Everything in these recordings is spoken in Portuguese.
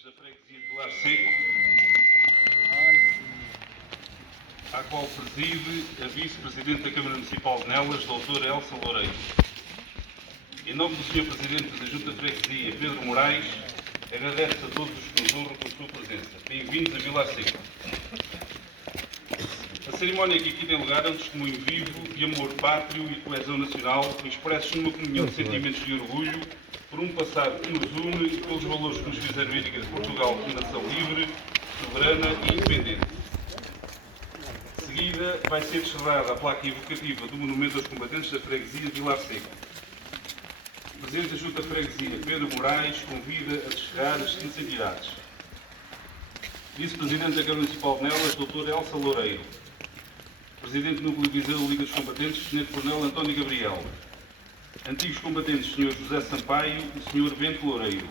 combatentes da freguesia de Vilar Seco, à qual preside a vice-presidente da Câmara Municipal de Nelas, doutora Elsa Loureiro. Em nome do Sr. Presidente da Junta de Freguesia, Pedro Moraes, agradece a todos os que nos honram com a sua presença. Bem-vindos a Vilar Seco. A cerimónia que aqui tem lugar é um testemunho vivo de amor pátrio e coesão nacional, expressos numa comunhão de sentimentos de orgulho por um passado que nos une e pelos valores que nos fizeram erguer Portugal como nação livre, soberana e independente. De seguida, vai ser descerrada a placa evocativa do monumento aos combatentes da freguesia de Vilar Seco. O Presidente da Junta de Freguesia, Pedro Moraes, convida a descerrar as seguintes entidades. Vice-Presidente da Câmara Municipal de Nelas, doutora Elsa Loureiro. Presidente do Núcleo de Viseu da Liga dos Combatentes, Tenente Coronel António Gabriel. Antigos combatentes, Sr. José Sampaio e Sr. Bento Loureiro.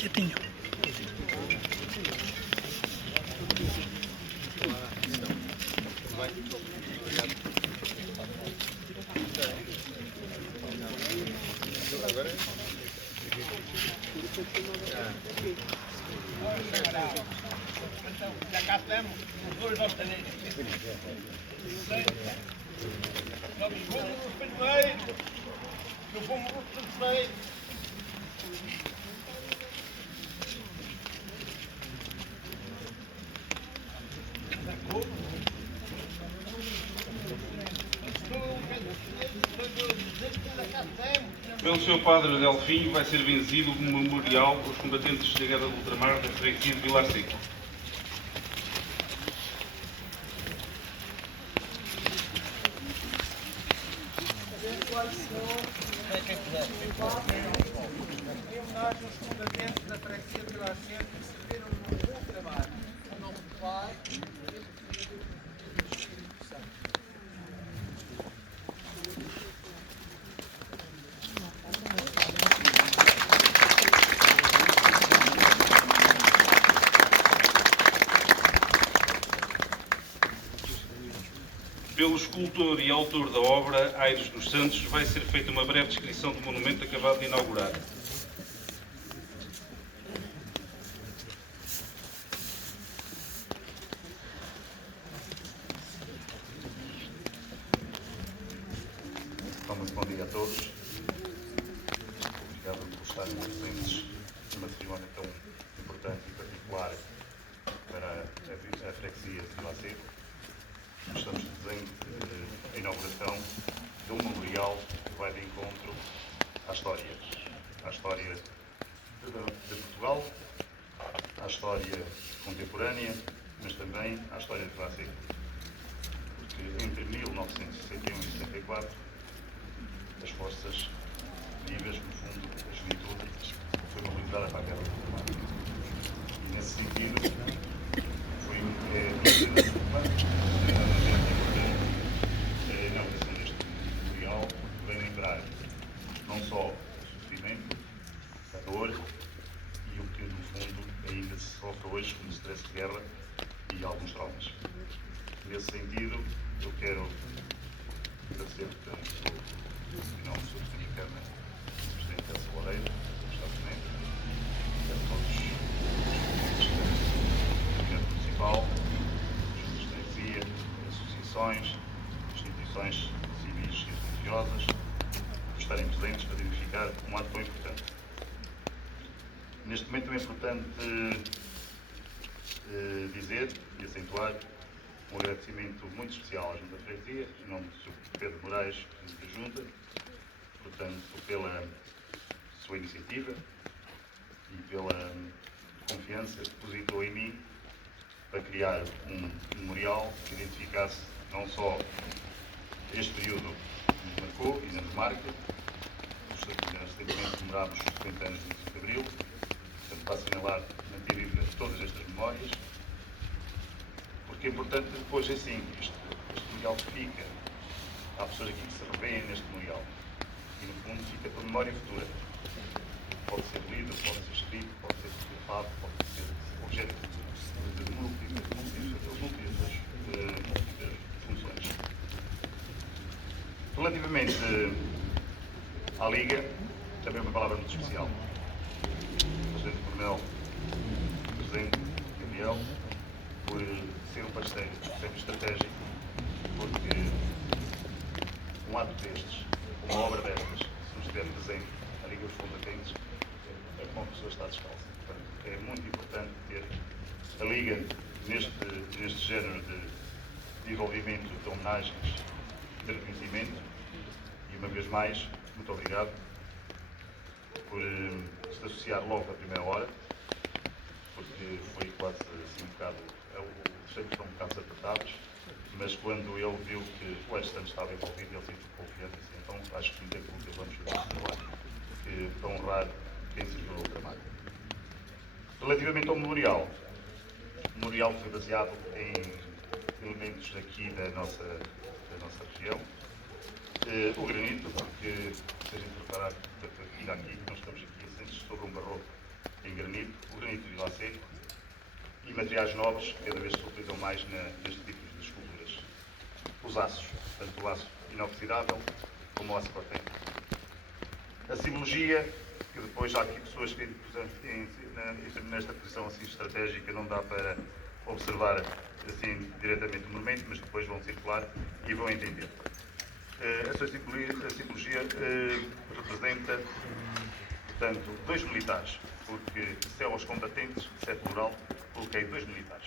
Quietinho. Já cá estamos, os dois vão ter. Vamos os perfeitos. Eu vou os perfeitos. Pelo Sr. Padre Delfim, vai ser vencido um memorial aos combatentes da Guerra do Ultramar da freguesia de Vilar Seco. Em homenagem aos combatentes da freguesia de Vilar Seco que serviram no ultramar. Em nome do Pai, do Filho e do Espírito Santo. Pelo escultor e autor da obra, Aires dos Santos, vai ser feita uma breve descrição do monumento acabado de inaugurar. Muito bom dia a todos. Obrigado por estarem presentes numa cerimónia tão importante e particular para a freguesia de Vilar Seco. Estamos em inauguração de um memorial que vai de encontro à história de Portugal, à história contemporânea, mas também à história de Vilar Seco. Porque entre 1961 e 74, as forças vivas, no fundo, a juventude, foi mobilizada para a guerra do Vietnã. E, nesse sentido, foi extremamente importante a inauguração deste memorial, que vem lembrar não só o sofrimento, a dor e o que, no fundo, ainda se sofre hoje como stress de guerra e alguns traumas. Nesse sentido, eu quero agradecer, portanto, em nome do Sr. Presidente da Câmara, o Presidente Celso Loureiro, do Estado-Menor, a todos os Gabinete Municipal, juntas de freguesia, associações, instituições civis e religiosas, por estarem presentes para identificar um ato tão importante. Neste momento é importante dizer e acentuar um agradecimento muito especial à Junta de Freguesia, em nome do Sr. Pedro Moraes, Presidente da Junta, portanto, pela sua iniciativa e pela confiança que depositou em mim para criar um memorial que identificasse não só este período que nos marcou e nos marca. Recentemente comemorámos os 50 anos do 25 de Abril, portanto, para assinalar, manter vivas todas estas memórias, porque é importante depois, assim, este memorial que fica, há pessoas aqui que se revêem neste memorial, e no fundo fica para memória futura. Pode ser lido, pode ser escrito, pode ser fotografado, pode ser objeto de múltiplas funções. Relativamente à Liga, também uma palavra muito especial. O Presidente Coronel, o Presidente Gabriel, por ser um parceiro sempre estratégico, porque um ato destes, uma obra destas, se nos estiver presente a Liga dos Combatentes, é como a pessoa está descalça. Portanto, é muito importante ter a Liga neste género de envolvimento, de homenagens, de reconhecimento. E uma vez mais, muito obrigado por se associar logo à primeira hora, porque foi quase assim um bocado, sempre foram um bocado apertados, mas quando ele viu que o Weston estava envolvido, ele sentiu confiança, assim, então acho que muita culpa vamos fazer esse trabalho, porque para honrar quem se jurou o trabalho. Relativamente ao memorial, o memorial foi baseado em elementos aqui da nossa região. O granito, porque se a gente preparar para ir aqui, nós estamos aqui assentes sobre um barroco em granito, o granito de Vila Seca, e materiais novos que cada vez se utilizam mais neste tipo de esculturas. Os aços, tanto o aço inoxidável como o aço proteico. A simbologia, que depois há aqui pessoas que nesta posição assim estratégica não dá para observar assim diretamente o monumento, mas depois vão circular e vão entender. A sua simbologia representa, portanto, dois militares, porque se é aos combatentes, se é plural, coloquei dois militares.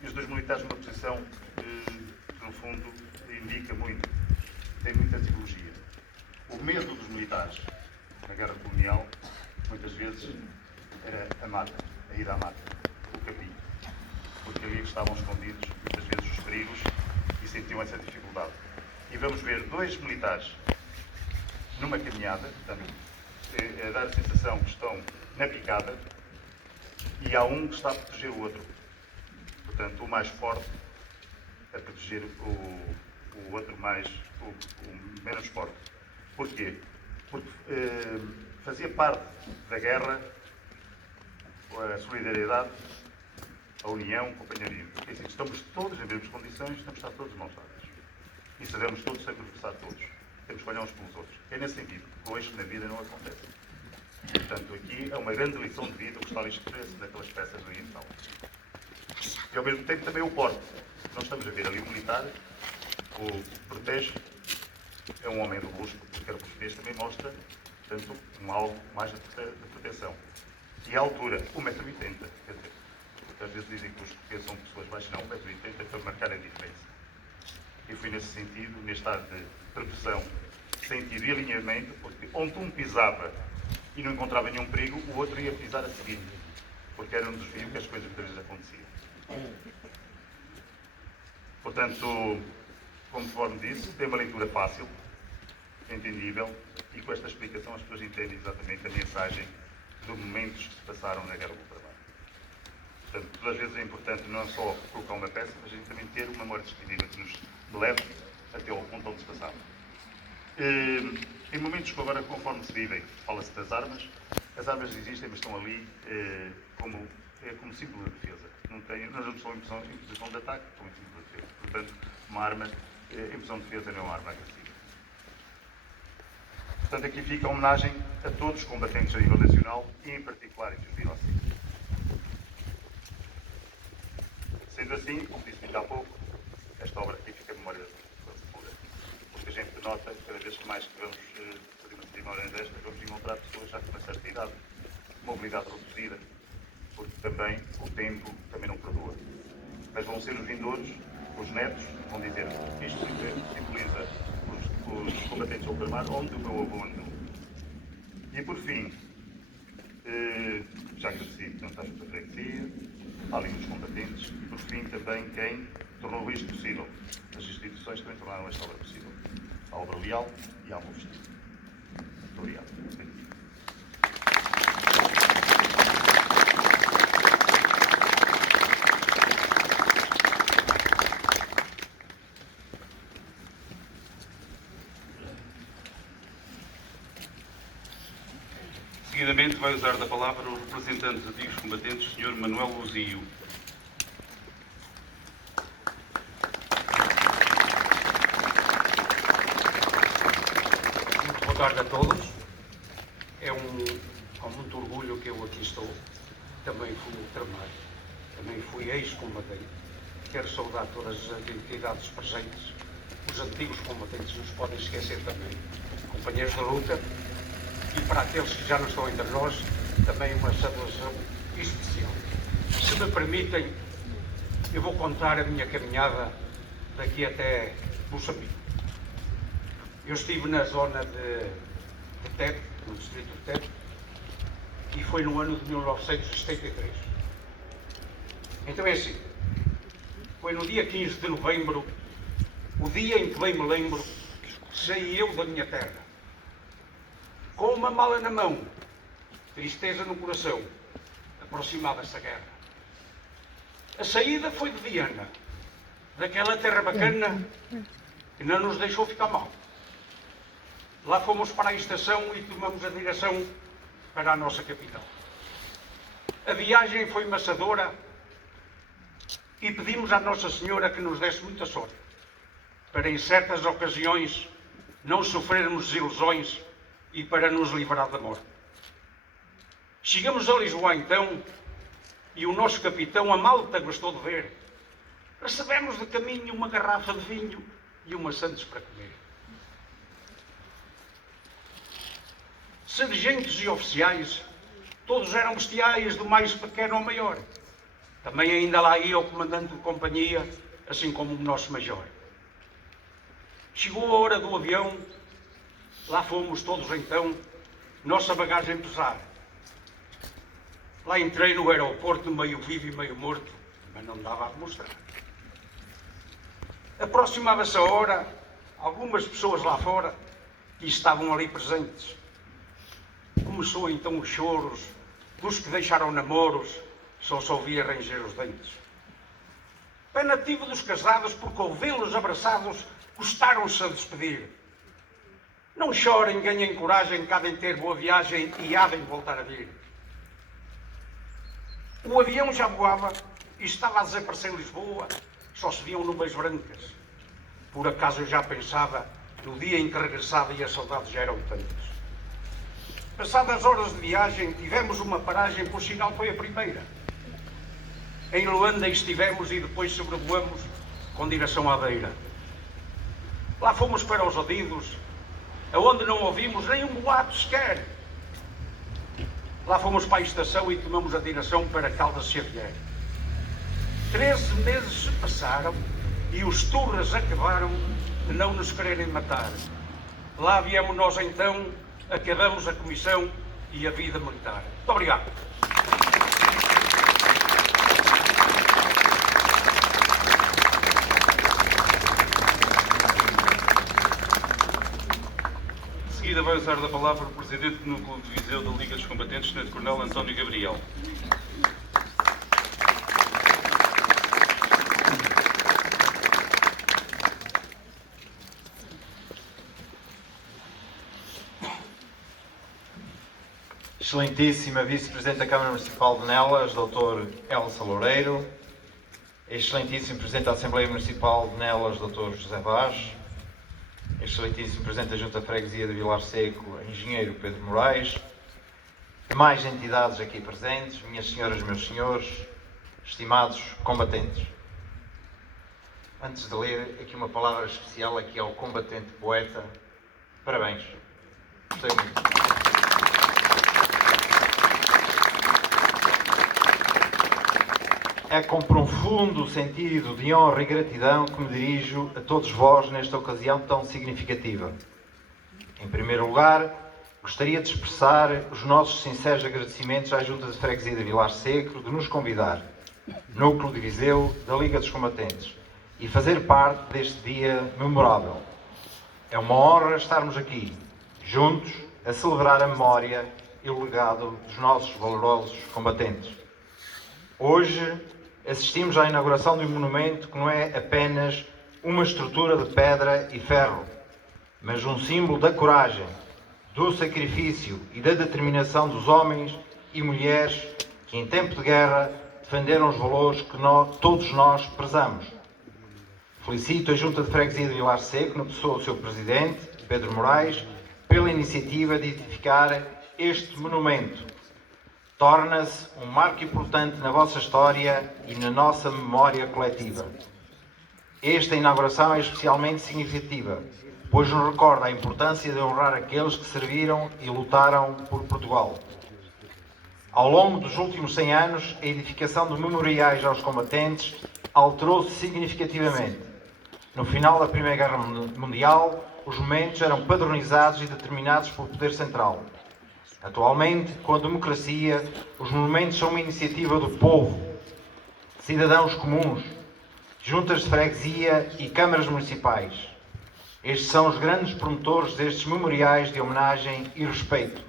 E os dois militares numa posição que, no fundo, indica muito, tem muita simbologia. O medo dos militares na guerra colonial, muitas vezes, era a mata, a ida à mata, o capim, porque ali estavam escondidos, muitas vezes, os perigos e sentiam essa dificuldade. E vamos ver dois militares numa caminhada, portanto, a dar a sensação que estão na picada, e há um que está a proteger o outro. Portanto, o mais forte a proteger o outro o menos forte. Porquê? Porque fazia parte da guerra a solidariedade, a união, o companheirismo. Porque assim, estamos todos em mesmas condições, estamos a estar todos de mãos dadas. E sabemos todos sacrificar todos. Temos que olhar uns pelos outros. É nesse sentido. Hoje na vida não acontece. Portanto, aqui é uma grande lição de vida o que está ali escrito naquelas peças do Intel. E ao mesmo tempo também o porte. Nós estamos a ver ali o militar, o protege, é um homem robusto, porque o português também mostra, portanto, algo mais de proteção. E a altura, 1,80 m. Quer dizer, porque às vezes dizem que os portugueses são pessoas baixas, não, 1,80 m é para marcar a diferença. E foi nesse sentido, neste ato de prevenção, sentido e alinhamento, porque onde um pisava e não encontrava nenhum perigo, o outro ia pisar a seguir, porque era um desvio que as coisas muitas vezes aconteciam. Portanto, conforme disse, tem uma leitura fácil, entendível, e com esta explicação as pessoas entendem exatamente a mensagem dos momentos que se passaram na Guerra do Ultramar. Portanto, todas as vezes é importante não só colocar uma peça, mas a gente também ter uma memória descritiva que nos leve até ao ponto onde se passava. Em momentos que agora, conforme se vivem, fala-se das armas. As armas existem, mas estão ali como símbolo de defesa. Nós não somos imposição de ataque, são em símbolo de defesa. Portanto, uma arma, imposição de defesa não é uma arma agressiva. Portanto, aqui fica a homenagem a todos os combatentes a nível nacional e, em particular, em serviço ao civil. Sendo assim, como disse há pouco, esta obra aqui fica a memória da sepultura. Porque a gente nota, cada vez que mais que vamos fazer uma cerimónia desta, vamos encontrar pessoas já com uma certa idade, mobilidade reduzida, porque também o tempo também não perdoa. Mas vão ser os vindouros, os netos, vão dizer que isto simboliza os combatentes do ultramar, onde o meu avô andou. E por fim, já agradeci, portanto, à Junta de Freguesia, à Liga dos Combatentes, e por fim também quem tornou isto possível. As instituições também tornaram esta obra possível. A obra leal e a amor vestido. Muito obrigado. Seguidamente vai usar da palavra o representante dos antigos combatentes, Sr. Manuel Luzio. Muito boa tarde a todos. Com muito orgulho que eu aqui estou. Também fui ultramar, também fui ex-combatente. Quero saudar todas as entidades presentes. Os antigos combatentes não se podem esquecer também. Companheiros de luta. E para aqueles que já não estão entre nós, também uma saudação especial. Se me permitem, eu vou contar a minha caminhada daqui até Moçambique. Eu estive na zona de Tete, no distrito de Tete, e foi no ano de 1973. Então é assim, foi no dia 15 de novembro, o dia em que bem me lembro, saí eu da minha terra. Com uma mala na mão, tristeza no coração, aproximava-se a guerra. A saída foi de Viana, daquela terra bacana que não nos deixou ficar mal. Lá fomos para a estação e tomamos a direção para a nossa capital. A viagem foi maçadora e pedimos à Nossa Senhora que nos desse muita sorte, para em certas ocasiões não sofrermos desilusões e para nos livrar da morte. Chegamos a Lisboa então, e o nosso capitão, a malta, gostou de ver. Recebemos de caminho uma garrafa de vinho e uma sandes para comer. Sargentos e oficiais, todos eram bestiais, do mais pequeno ao maior. Também ainda lá ia o comandante de companhia, assim como o nosso major. Chegou a hora do avião. Lá fomos todos então, nossa bagagem pesar. Lá entrei no aeroporto, meio vivo e meio morto, mas não dava a demonstrar. Aproximava-se a hora, algumas pessoas lá fora, que estavam ali presentes. Começou então os choros, dos que deixaram namoros, só se ouvia ranger os dentes. Pena tive dos casados, porque ao vê-los abraçados, custaram-se a despedir. Não chorem, ganhem coragem, que há de ter boa viagem e há de voltar a vir. O avião já voava e estava a desaparecer em Lisboa, só se viam nuvens brancas. Por acaso eu já pensava no dia em que regressava e as saudades já eram tantas. Passadas horas de viagem, tivemos uma paragem, por sinal foi a primeira. Em Luanda estivemos e depois sobrevoamos com direção à beira. Lá fomos para os Odidos, aonde não ouvimos nem um boato sequer. Lá fomos para a estação e tomamos a direção para Caldas Xavier. 13 meses se passaram e os turras acabaram de não nos quererem matar. Lá viemos nós então, acabamos a comissão e a vida militar. Muito obrigado. seguida vai usar da palavra o Presidente do Núcleo de Viseu da Liga dos Combatentes, Tenente Coronel António Gabriel. Excelentíssima Vice-Presidente da Câmara Municipal de Nelas, Dr. Elsa Loureiro, Excelentíssimo Presidente da Assembleia Municipal de Nelas, Dr. José Vaz, Excelentíssimo Presidente da Junta de Freguesia de Vilar Seco, Engenheiro Pedro Moraes, demais entidades aqui presentes, minhas senhoras, meus senhores, estimados combatentes. Antes de ler aqui uma palavra especial aqui ao combatente poeta, parabéns, gostei muito. É com profundo sentido de honra e gratidão que me dirijo a todos vós nesta ocasião tão significativa. Em primeiro lugar, gostaria de expressar os nossos sinceros agradecimentos à Junta de Freguesia de Vilar Seco de nos convidar, Núcleo de Viseu da Liga dos Combatentes, e fazer parte deste dia memorável. É uma honra estarmos aqui, juntos, a celebrar a memória e o legado dos nossos valorosos combatentes. Hoje, assistimos à inauguração de um monumento que não é apenas uma estrutura de pedra e ferro, mas um símbolo da coragem, do sacrifício e da determinação dos homens e mulheres que, em tempo de guerra, defenderam os valores que todos nós prezamos. Felicito a Junta de Freguesia de Vilar Seco, na pessoa do seu Presidente, Pedro Moraes, pela iniciativa de edificar este monumento. Torna-se um marco importante na vossa história e na nossa memória coletiva. Esta inauguração é especialmente significativa, pois nos recorda a importância de honrar aqueles que serviram e lutaram por Portugal. Ao longo dos últimos 100 anos, a edificação de memoriais aos combatentes alterou-se significativamente. No final da Primeira Guerra Mundial, os monumentos eram padronizados e determinados pelo Poder Central. Atualmente, com a democracia, os monumentos são uma iniciativa do povo, cidadãos comuns, juntas de freguesia e câmaras municipais. Estes são os grandes promotores destes memoriais de homenagem e respeito.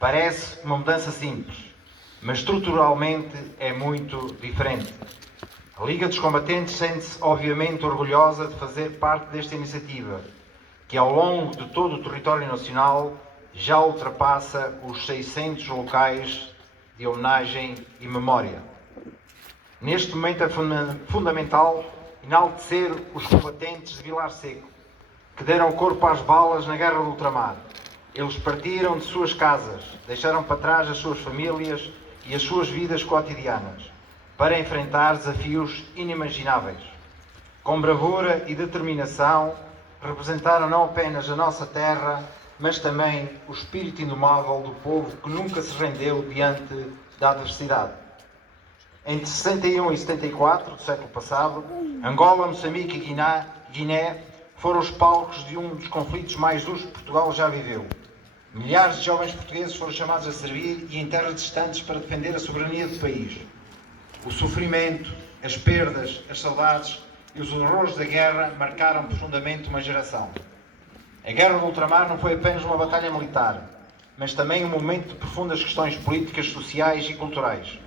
Parece uma mudança simples, mas estruturalmente é muito diferente. A Liga dos Combatentes sente-se obviamente orgulhosa de fazer parte desta iniciativa, que ao longo de todo o território nacional já ultrapassa os 600 locais de homenagem e memória. Neste momento é fundamental enaltecer os combatentes de Vilar Seco, que deram corpo às balas na Guerra do Ultramar. Eles partiram de suas casas, deixaram para trás as suas famílias e as suas vidas cotidianas, para enfrentar desafios inimagináveis. Com bravura e determinação, representaram não apenas a nossa terra, mas também o espírito indomável do povo que nunca se rendeu diante da adversidade. Entre 61 e 74 do século passado, Angola, Moçambique e Guiné foram os palcos de um dos conflitos mais duros que Portugal já viveu. Milhares de jovens portugueses foram chamados a servir e em terras distantes para defender a soberania do país. O sofrimento, as perdas, as saudades e os horrores da guerra marcaram profundamente uma geração. A Guerra do Ultramar não foi apenas uma batalha militar, mas também um momento de profundas questões políticas, sociais e culturais.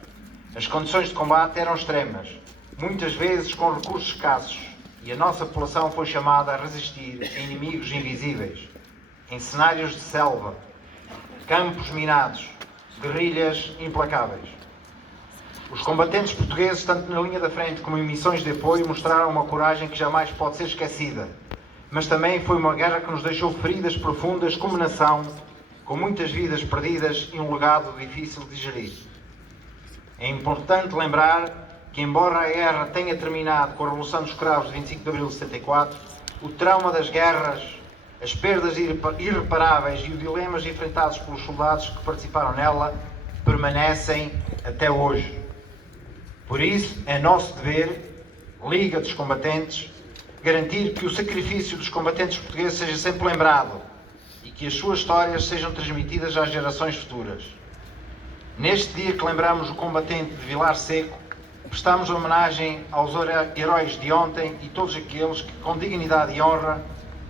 As condições de combate eram extremas, muitas vezes com recursos escassos, e a nossa população foi chamada a resistir a inimigos invisíveis, em cenários de selva, campos minados, guerrilhas implacáveis. Os combatentes portugueses, tanto na linha da frente como em missões de apoio, mostraram uma coragem que jamais pode ser esquecida. Mas também foi uma guerra que nos deixou feridas profundas como nação, com muitas vidas perdidas e um legado difícil de gerir. É importante lembrar que, embora a guerra tenha terminado com a Revolução dos Cravos de 25 de abril de 74, o trauma das guerras, as perdas irreparáveis e os dilemas enfrentados pelos soldados que participaram nela permanecem até hoje. Por isso, é nosso dever, Liga dos Combatentes, garantir que o sacrifício dos combatentes portugueses seja sempre lembrado e que as suas histórias sejam transmitidas às gerações futuras. Neste dia que lembramos o combatente de Vilar Seco, prestamos homenagem aos heróis de ontem e todos aqueles que, com dignidade e honra,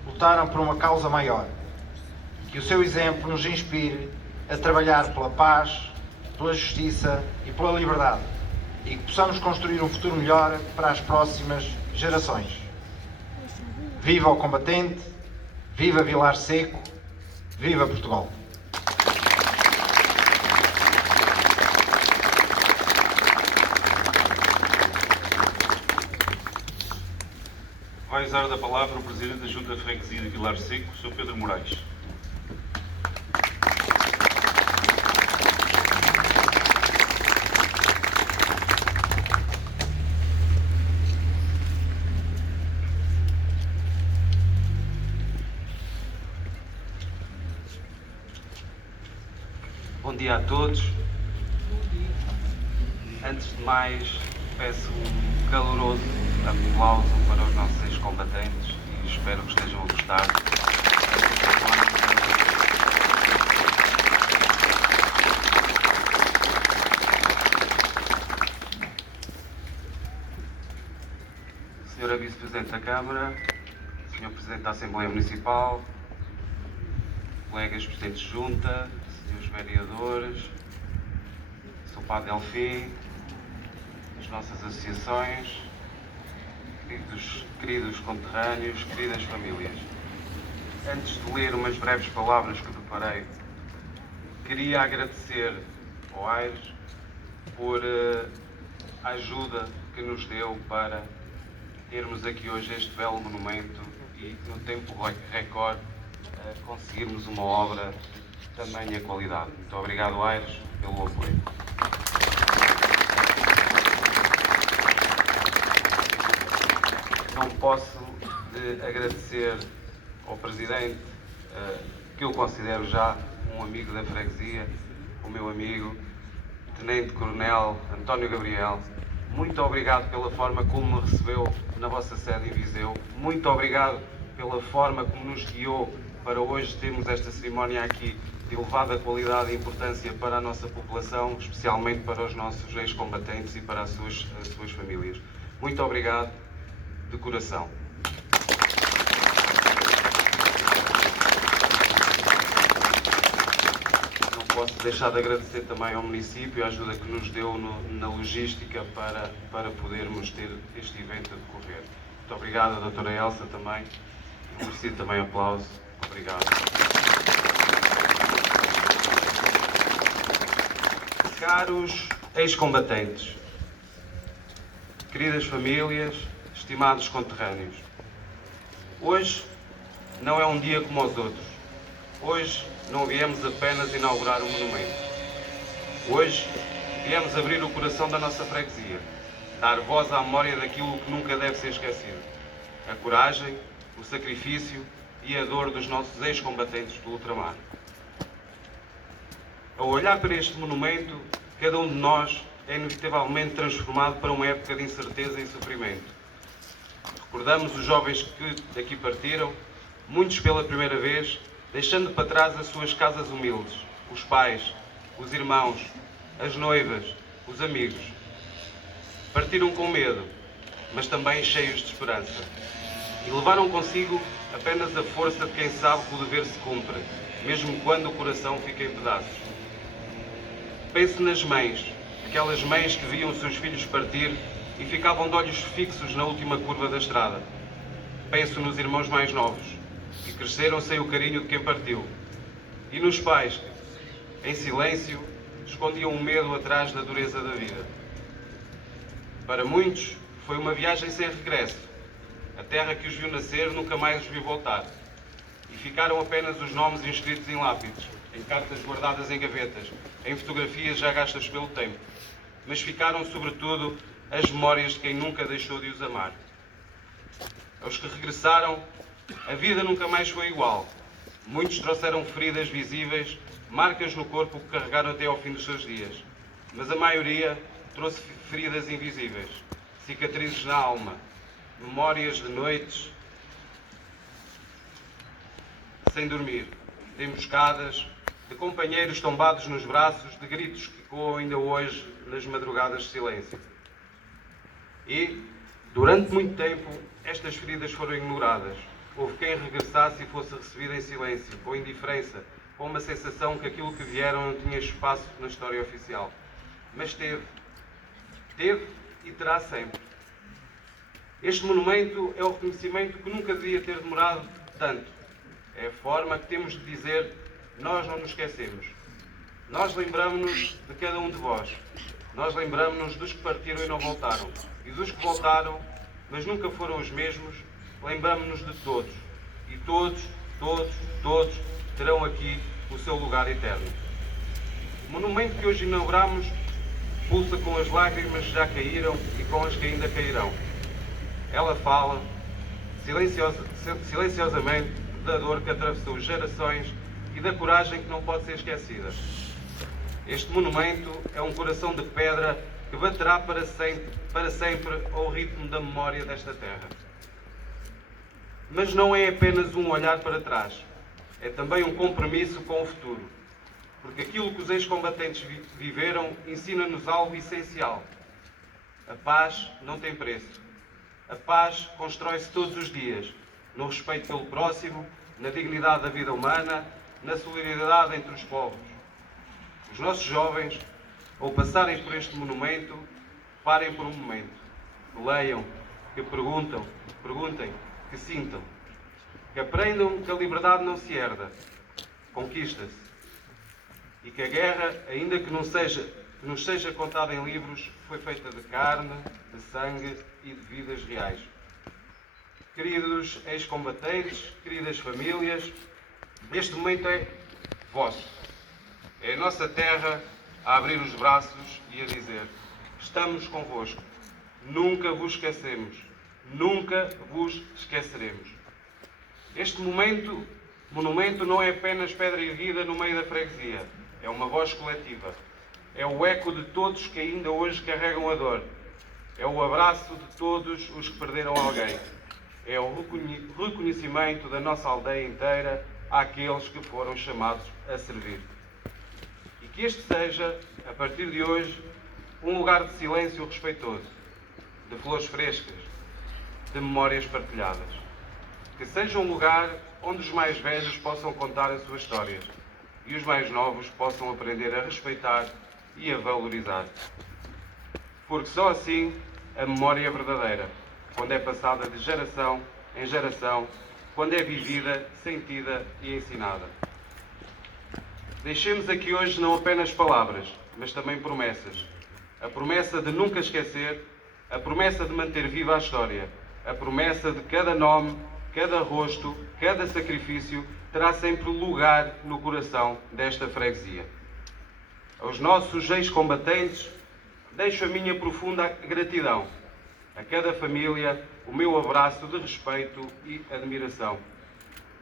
lutaram por uma causa maior. Que o seu exemplo nos inspire a trabalhar pela paz, pela justiça e pela liberdade, e que possamos construir um futuro melhor para as próximas gerações. Viva o combatente, viva Vilar Seco, viva Portugal! Vai usar da palavra o Presidente da Junta de Freguesia de Vilar Seco, Sr. Pedro Moraes. Bom dia a todos. Antes de mais, peço um caloroso aplauso para os nossos ex-combatentes e espero que estejam a gostar. Senhora Vice-Presidente da Câmara, Senhor Presidente da Assembleia Municipal, colegas Presidentes de Junta, Senhores Vereadores, Sr. Padre Delfim, as nossas associações, queridos conterrâneos, queridas famílias. Antes de ler umas breves palavras que preparei, queria agradecer ao Aires por a ajuda que nos deu para termos aqui hoje este belo monumento e, no tempo recorde, conseguirmos uma obra de tamanha qualidade. Muito obrigado, Aires, pelo apoio. Não posso de agradecer ao Presidente, que eu considero já um amigo da freguesia, o meu amigo, Tenente Coronel António Gabriel. Muito obrigado pela forma como me recebeu na vossa sede em Viseu. Muito obrigado pela forma como nos guiou para hoje termos esta cerimónia aqui de elevada qualidade e importância para a nossa população, especialmente para os nossos ex-combatentes e para as suas famílias. Muito obrigado de coração. Não posso deixar de agradecer também ao município a ajuda que nos deu na logística para podermos ter este evento a decorrer. Muito obrigado à doutora Elsa também. Merecido também aplauso. Obrigado. Caros ex-combatentes, queridas famílias, estimados conterrâneos, hoje não é um dia como os outros. Hoje não viemos apenas inaugurar um monumento. Hoje viemos abrir o coração da nossa freguesia, dar voz à memória daquilo que nunca deve ser esquecido: a coragem, o sacrifício e a dor dos nossos ex-combatentes do ultramar. Ao olhar para este monumento, cada um de nós é inevitavelmente transformado para uma época de incerteza e sofrimento. Recordamos os jovens que daqui partiram, muitos pela primeira vez, deixando para trás as suas casas humildes, os pais, os irmãos, as noivas, os amigos. Partiram com medo, mas também cheios de esperança. E levaram consigo apenas a força de quem sabe que o dever se cumpre, mesmo quando o coração fica em pedaços. Pense nas mães, aquelas mães que viam seus filhos partir e ficavam de olhos fixos na última curva da estrada. Penso nos irmãos mais novos, que cresceram sem o carinho de quem partiu. E nos pais, que, em silêncio, escondiam o medo atrás da dureza da vida. Para muitos, foi uma viagem sem regresso. A terra que os viu nascer nunca mais os viu voltar. E ficaram apenas os nomes inscritos em lápides, em cartas guardadas em gavetas, em fotografias já gastas pelo tempo. Mas ficaram, sobretudo, as memórias de quem nunca deixou de os amar. Aos que regressaram, a vida nunca mais foi igual. Muitos trouxeram feridas visíveis, marcas no corpo que carregaram até ao fim dos seus dias. Mas a maioria trouxe feridas invisíveis, cicatrizes na alma, memórias de noites sem dormir, de emboscadas, de companheiros tombados nos braços, de gritos que ecoam ainda hoje nas madrugadas de silêncio. E, durante muito tempo, estas feridas foram ignoradas, houve quem regressasse e fosse recebido em silêncio, com indiferença, com uma sensação que aquilo que vieram não tinha espaço na história oficial. Mas teve e terá sempre. Este monumento é o reconhecimento que nunca devia ter demorado tanto. É a forma que temos de dizer: nós não nos esquecemos. Nós lembramos-nos de cada um de vós. Nós lembramos-nos dos que partiram e não voltaram. E dos que voltaram, mas nunca foram os mesmos, lembramos-nos de todos. E todos terão aqui o seu lugar eterno. O monumento que hoje inauguramos pulsa com as lágrimas que já caíram e com as que ainda cairão. Ela fala, silenciosamente, da dor que atravessou gerações e da coragem que não pode ser esquecida. Este monumento é um coração de pedra que baterá para sempre ao ritmo da memória desta terra. Mas não é apenas um olhar para trás, é também um compromisso com o futuro. Porque aquilo que os ex-combatentes viveram ensina-nos algo essencial. A paz não tem preço. A paz constrói-se todos os dias, no respeito pelo próximo, na dignidade da vida humana, na solidariedade entre os povos. Os nossos jovens, ao passarem por este monumento, parem por um momento. Que leiam, que perguntem, que sintam. Que aprendam que a liberdade não se herda, conquista-se. E que a guerra, ainda que nos seja contada em livros, foi feita de carne, de sangue e de vidas reais. Queridos ex-combatentes, queridas famílias, este momento é vosso. É a nossa terra a abrir os braços e a dizer: estamos convosco. Nunca vos esquecemos. Nunca vos esqueceremos. Este monumento não é apenas pedra erguida no meio da freguesia. É uma voz coletiva. É o eco de todos que ainda hoje carregam a dor. É o abraço de todos os que perderam alguém. É o reconhecimento da nossa aldeia inteira àqueles que foram chamados a servir. E que este seja, a partir de hoje, um lugar de silêncio respeitoso, de flores frescas, de memórias partilhadas. Que seja um lugar onde os mais velhos possam contar as suas histórias e os mais novos possam aprender a respeitar e a valorizar. Porque só assim a memória é verdadeira, quando é passada de geração em geração, quando é vivida, sentida e ensinada. Deixemos aqui hoje não apenas palavras, mas também promessas. A promessa de nunca esquecer, a promessa de manter viva a história, a promessa de cada nome, cada rosto, cada sacrifício terá sempre lugar no coração desta freguesia. Aos nossos ex-combatentes, deixo a minha profunda gratidão. A cada família, o meu abraço de respeito e admiração.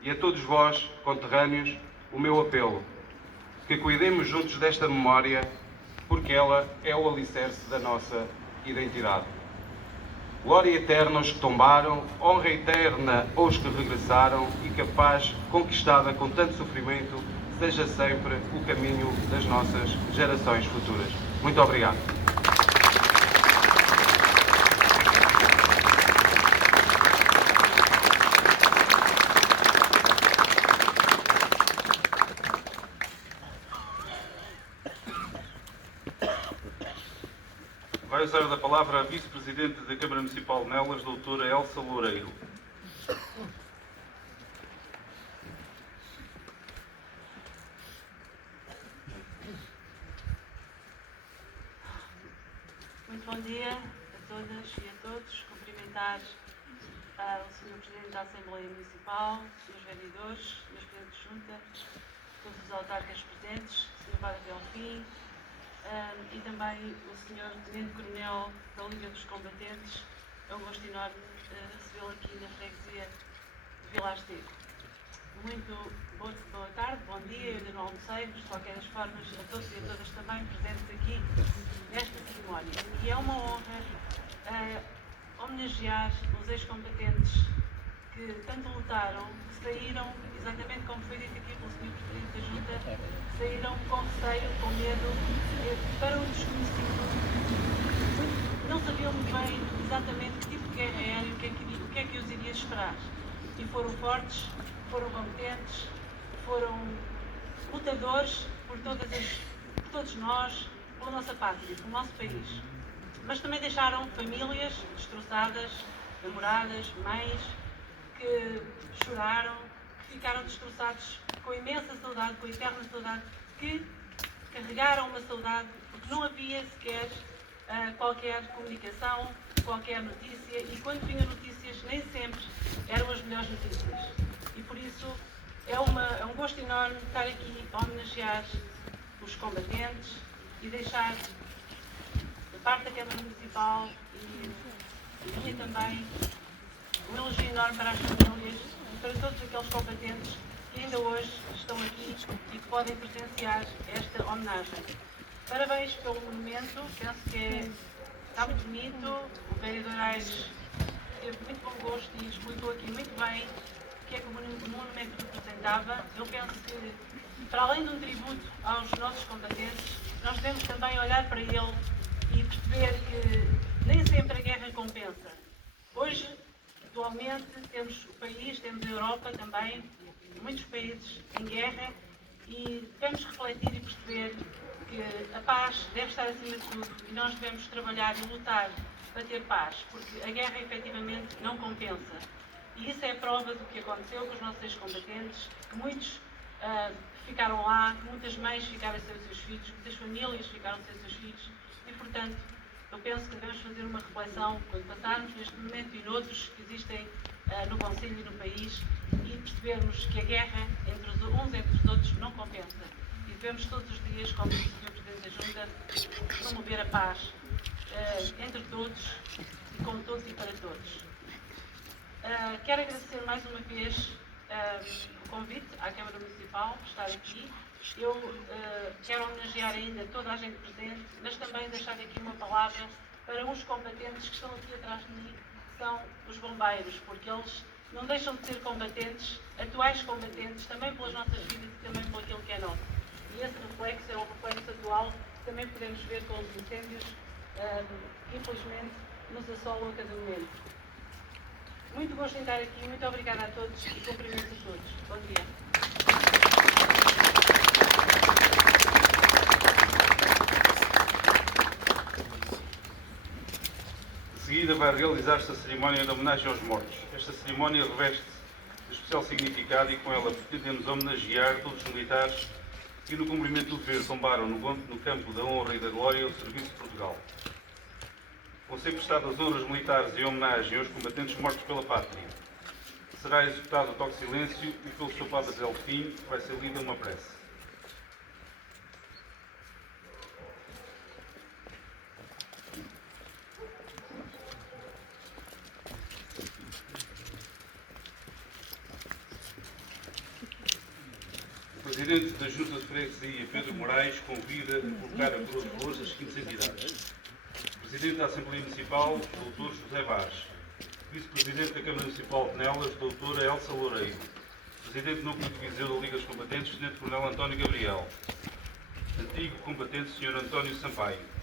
E a todos vós, conterrâneos, o meu apelo. Que cuidemos juntos desta memória, porque ela é o alicerce da nossa identidade. Glória eterna aos que tombaram, honra eterna aos que regressaram e que a paz, conquistada com tanto sofrimento, seja sempre o caminho das nossas gerações futuras. Muito obrigado. Vai usar da palavra a Vice-Presidente da Câmara Municipal de Nelas, doutora Elsa Loureiro. Muito bom dia a todas e a todos. Cumprimentar o Sr. Presidente da Assembleia Municipal, os Srs. Vereadores, os Srs. Presidentes de Junta, todos os autarcas presentes, o Sr. Vara Delfim, e também o Sr. Tenente-Coronel da Liga dos Combatentes. É um gosto enorme recebê-lo aqui na freguesia de Vila Astego. Muito boa tarde, bom dia, eu ainda não almocei, mas de qualquer forma a todos e a todas também presentes aqui nesta cerimónia. E é uma honra homenagear os ex-combatentes que tanto lutaram, que saíram, exatamente como foi dito aqui pelo Sr. Presidente da Junta, saíram com receio, com medo, para o desconhecido. Não sabiam muito bem exatamente que tipo de guerra era e o que é que os iria esperar. e foram fortes, foram competentes, foram lutadores por todos nós, pela nossa pátria, pelo nosso país. Mas também deixaram famílias destroçadas, namoradas, mães, que choraram, que ficaram destroçados com imensa saudade, com eterna saudade, que carregaram uma saudade porque não havia sequer qualquer comunicação, qualquer notícia, e quando vinham notícias nem sempre eram as melhores notícias. E por isso é um gosto enorme estar aqui a homenagear os combatentes e deixar da parte da Câmara Municipal e minha também um elogio enorme para as famílias e para todos aqueles combatentes que ainda hoje estão aqui e que podem presenciar esta homenagem. Parabéns pelo monumento, penso que está muito bonito, o vereador Aires teve muito bom gosto e explicou aqui muito bem o que é que o monumento representava. Eu penso que, para além de um tributo aos nossos combatentes, nós devemos também olhar para ele e perceber que nem sempre a guerra compensa. Hoje, atualmente, temos o país, temos a Europa também, muitos países em guerra, e devemos refletir e perceber que a paz deve estar acima de tudo e nós devemos trabalhar e lutar para ter paz, porque a guerra efetivamente não compensa. E isso é a prova do que aconteceu com os nossos ex-combatentes, que muitos ficaram lá, que muitas mães ficaram sem os seus filhos, muitas famílias ficaram sem os seus filhos e, portanto, eu penso que devemos fazer uma reflexão quando passarmos neste momento e noutros que existem no Conselho e no país e percebermos que a guerra entre os outros não compensa. E devemos todos os dias, como disse o Sr. Presidente da Junta, promover a paz entre todos e com todos e para todos. Quero agradecer mais uma vez o convite à Câmara Municipal por estar aqui. Eu quero homenagear ainda toda a gente presente, mas também deixar aqui uma palavra para uns combatentes que estão aqui atrás de mim, que são os bombeiros, porque eles não deixam de ser combatentes, atuais combatentes, também pelas nossas vidas e também por aquilo que é nosso. E esse reflexo é um reflexo atual que também podemos ver com os incêndios que infelizmente nos assolam a cada momento. Muito gosto em estar aqui, muito obrigada a todos e cumprimentos a todos. Bom dia. De seguida vai realizar-se a cerimónia de homenagem aos mortos. Esta cerimónia reveste de especial significado e com ela pretendemos homenagear todos os militares que no cumprimento do dever tombaram no campo da honra e da glória o serviço de Portugal. Vão ser prestadas honras militares em homenagem aos combatentes mortos pela pátria. Será executado o toque de silêncio e pelo Sr. Padre Delfim vai ser lida uma prece. O Presidente da Junta de Freguesia, Pedro Moraes, convida a colocar a coroa de flores das seguintes entidades. Presidente da Assembleia Municipal, Dr. José Vaz. Vice-Presidente da Câmara Municipal de Nelas, Doutora Elsa Loureiro. Presidente do Núcleo de Viseu da Liga dos Combatentes, Tenente Coronel António Gabriel. Antigo combatente, Sr. António Sampaio.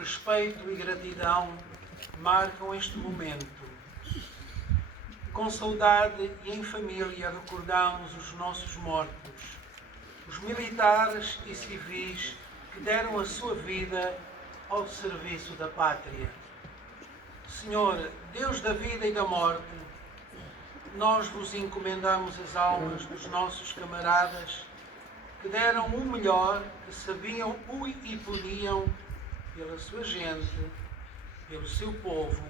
respeito e gratidão marcam este momento. Com saudade e em família recordamos os nossos mortos, os militares e civis que deram a sua vida ao serviço da pátria. Senhor, Deus da vida e da morte, nós vos encomendamos as almas dos nossos camaradas que deram o melhor que sabiam e podiam pela sua gente, pelo seu povo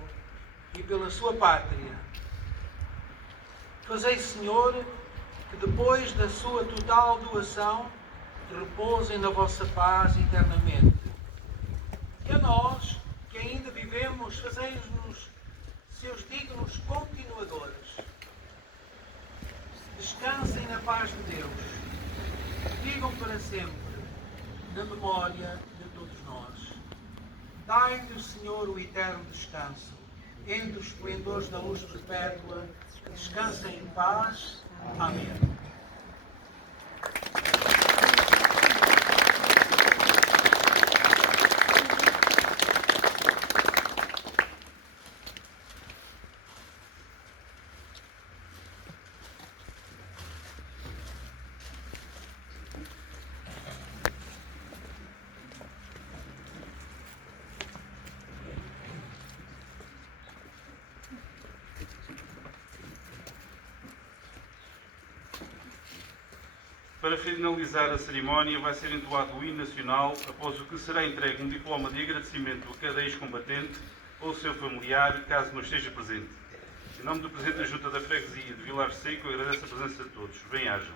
e pela sua pátria. Fazei, Senhor, que depois da sua total doação repousem na vossa paz eternamente. E a nós, que ainda vivemos, fazei-nos seus dignos continuadores. Descansem na paz de Deus. Vivam para sempre na memória de todos nós. Dai-lhe, Senhor, o eterno descanso. Entre os esplendores da luz perpétua, descansem em paz. Amém. Para finalizar a cerimónia, vai ser entoado o hino nacional, após o que será entregue um diploma de agradecimento a cada ex-combatente ou seu familiar, caso não esteja presente. Em nome do Presidente da Junta da Freguesia de Vilar Seco, agradeço a presença de todos. Bem-ajam.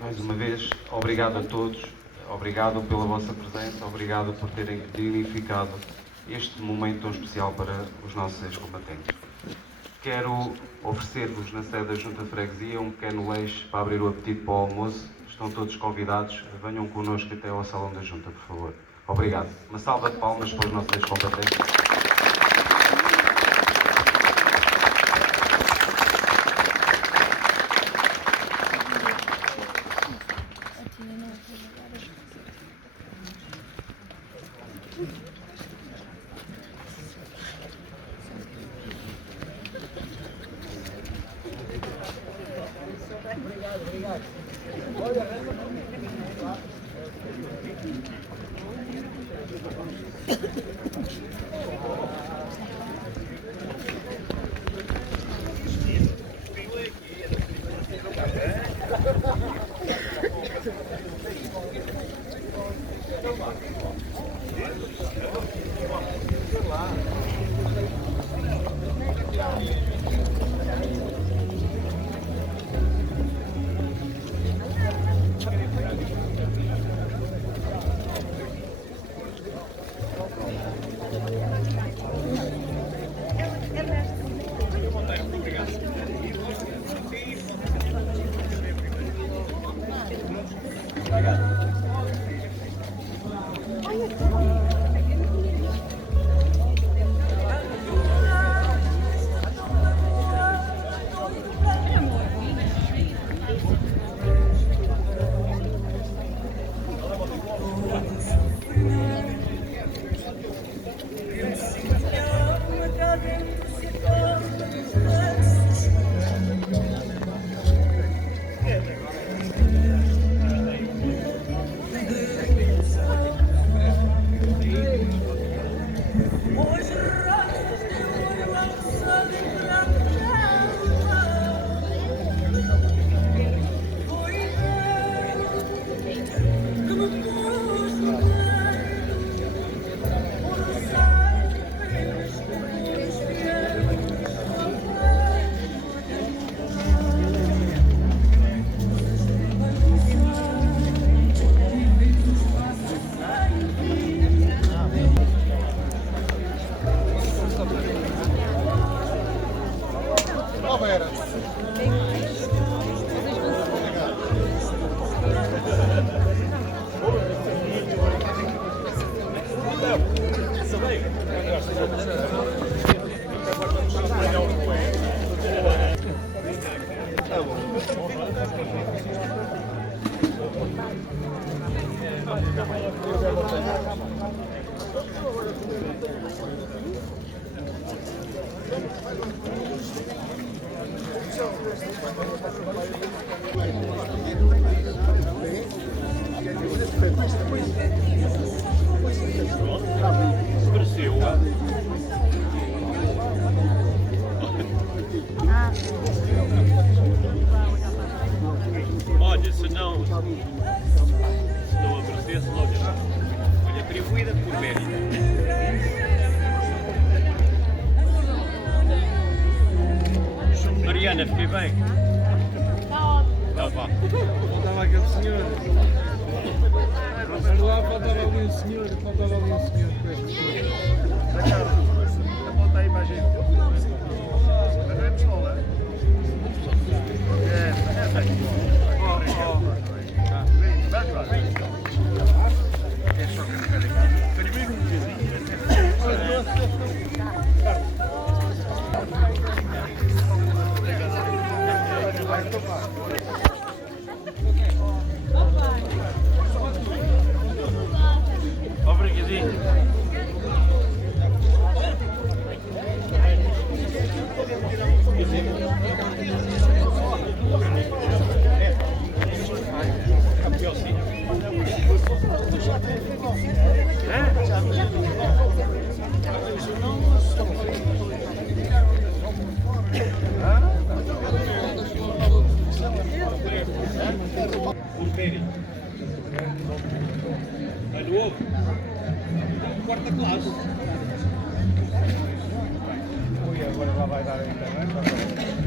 Mais uma vez, obrigado a todos, obrigado pela vossa presença, obrigado por terem dignificado este momento tão especial para os nossos ex-combatentes. Quero oferecer-vos na sede da Junta de Freguesia um pequeno lanche para abrir o apetite para o almoço. Estão todos convidados, venham connosco até ao Salão da Junta, por favor. Obrigado. Uma salva de palmas para os nossos ex-combatentes. Olha, se não aparecesse, olha, atribuída por mérito. Mariana, fiquei bem? Está ótimo. Então vá. Faltava aquele senhor. Mas lá faltava ali um senhor. Faltava ali um senhor. Aponta aí para a gente. Mas não é pistola. É só carregar aqui. Primeiro um bocadinho Obrigadinho. Olha o ovo. Quarta classe. Ui, agora lá vai dar aí também.